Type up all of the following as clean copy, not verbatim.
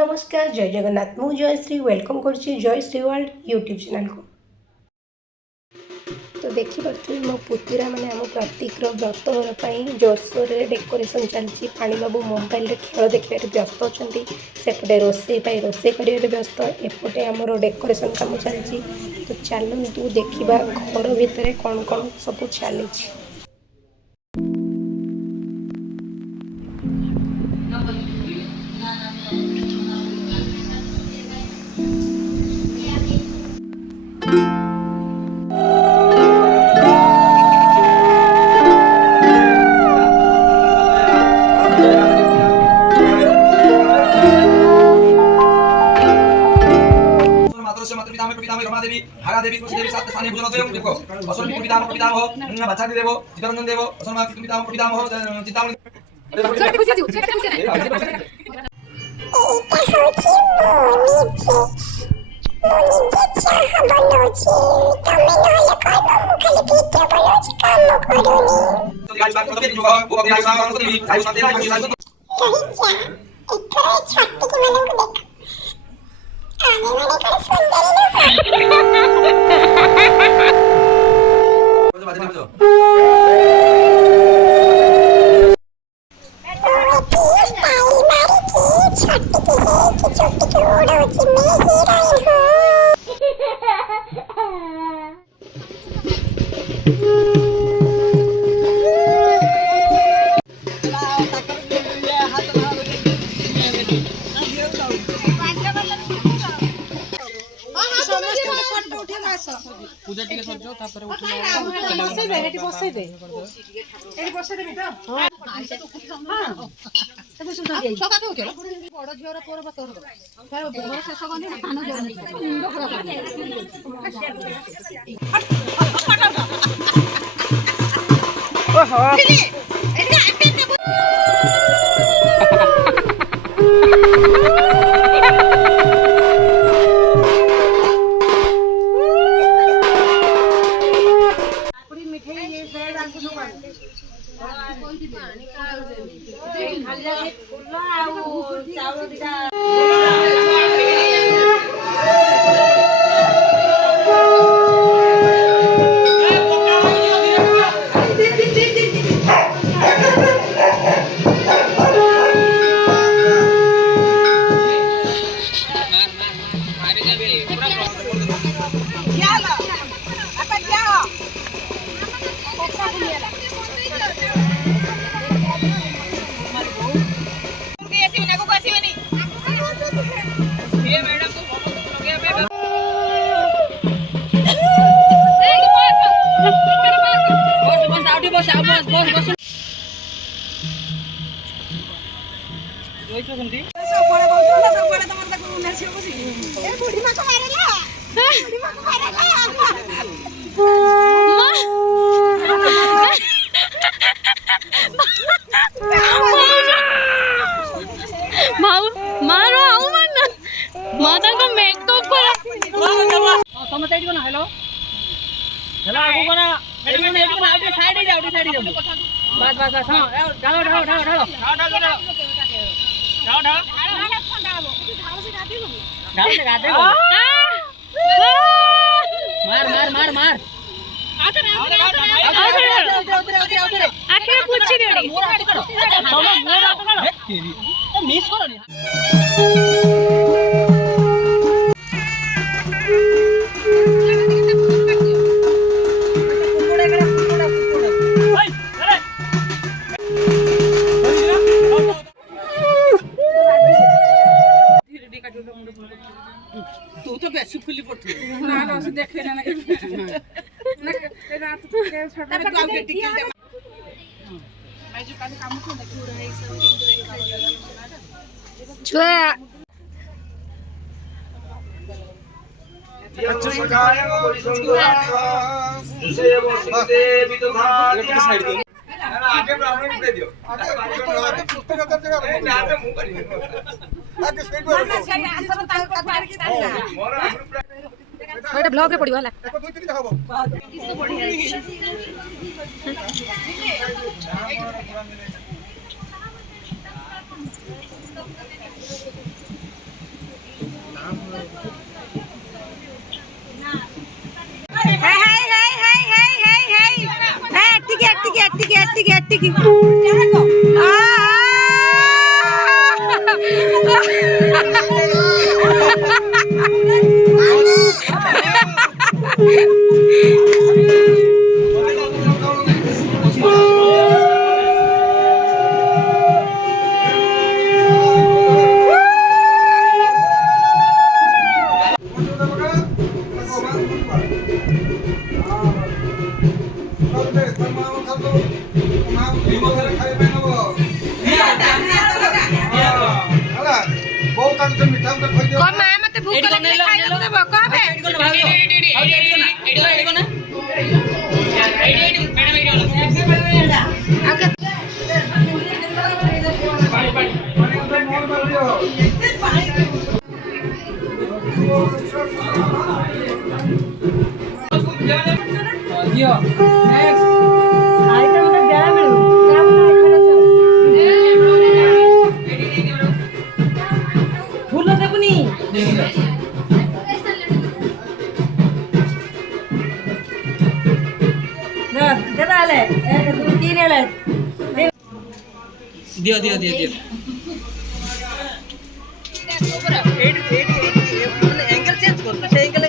नमस्कार जय जगन्नाथ मु जयश्री वेलकम करुच्ची जयश्री वर्ल्ड यूट्यूब चैनल को। तो देखिपे मो पुतुरा मैंने आम प्रतीक व्रतघर जोरसोर डेकोरेशन चलती पानी बाबू मोबाइल खेल देखा व्यस्त अच्छा सेपटे रोसे कर व्यस्त एपटे आमर डेकोरेशन कम चलती। तो चलतु देखा घर भितर कौन कौन सब चली। देवी हारा देवी कुछ देवी सात स्थानीय भोजन देव देखो असुर पिता हो बच्चा देव चितरंजन देव असुर पिता हो चितामणि पूजा टिके सर जाओ तापर उठो बसै दे हेटी बसै दे हेटी बसै दे बेटा हां सब सुन दिया सका तो केला बड़ झियोर पोर बतोर तार घर शेष गने धान जानी मुंड खराब ओहो तू तो बेसी फुली पड़ती ना ना से देखे ना ना रात को छोटा तो आगे टिकल दे मैं जो काल काम को देखो रहा है सब छुआ अच्छा सगाए बड़ी सुंदर दूसरे वो सीधे भी तो था साइड दे आगे ब्राह्मण दे दियो आगे पुस्तक का जगह ना पे मुंह करी आगे साइड पर से आंसर तांको पार की दाना मोर ब्लॉग रे पडियो हला देखो 2 3 देखाबो किस बढ़िया କି दियो दियो दियो दियो एंगल चेंज कर तो से एंगल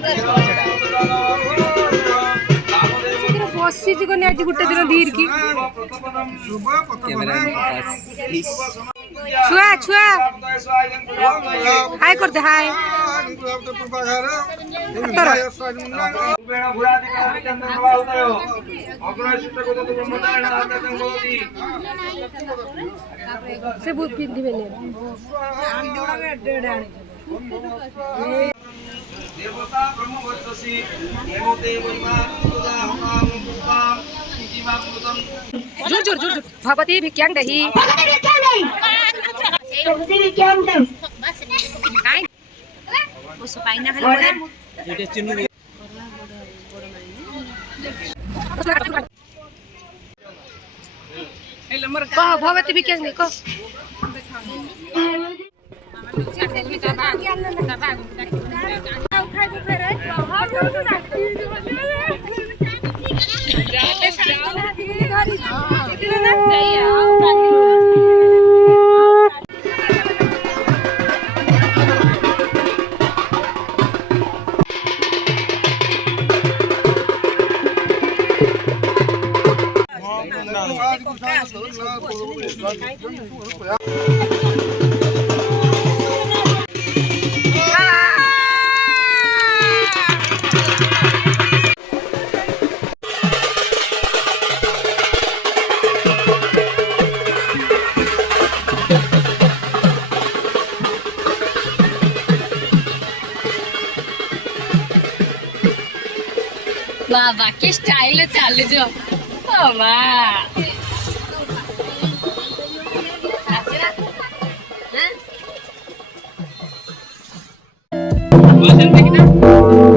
बसी जी कोनी आज गुटे दिन धीर की कैमरा प्लीज छुआ छुआ हाय कर दे हाय से बहुत पिंदी बेने देवता ब्रह्म वर्चसी देवते महिमा पूजा होम पुष्पम इतिमा पुतम जोर जोर जोर भगवती भिक्यांग दही कह भगवती भिक्यांग नहीं कह बाबा के स्टाइल चल जो बाबा वजन देखना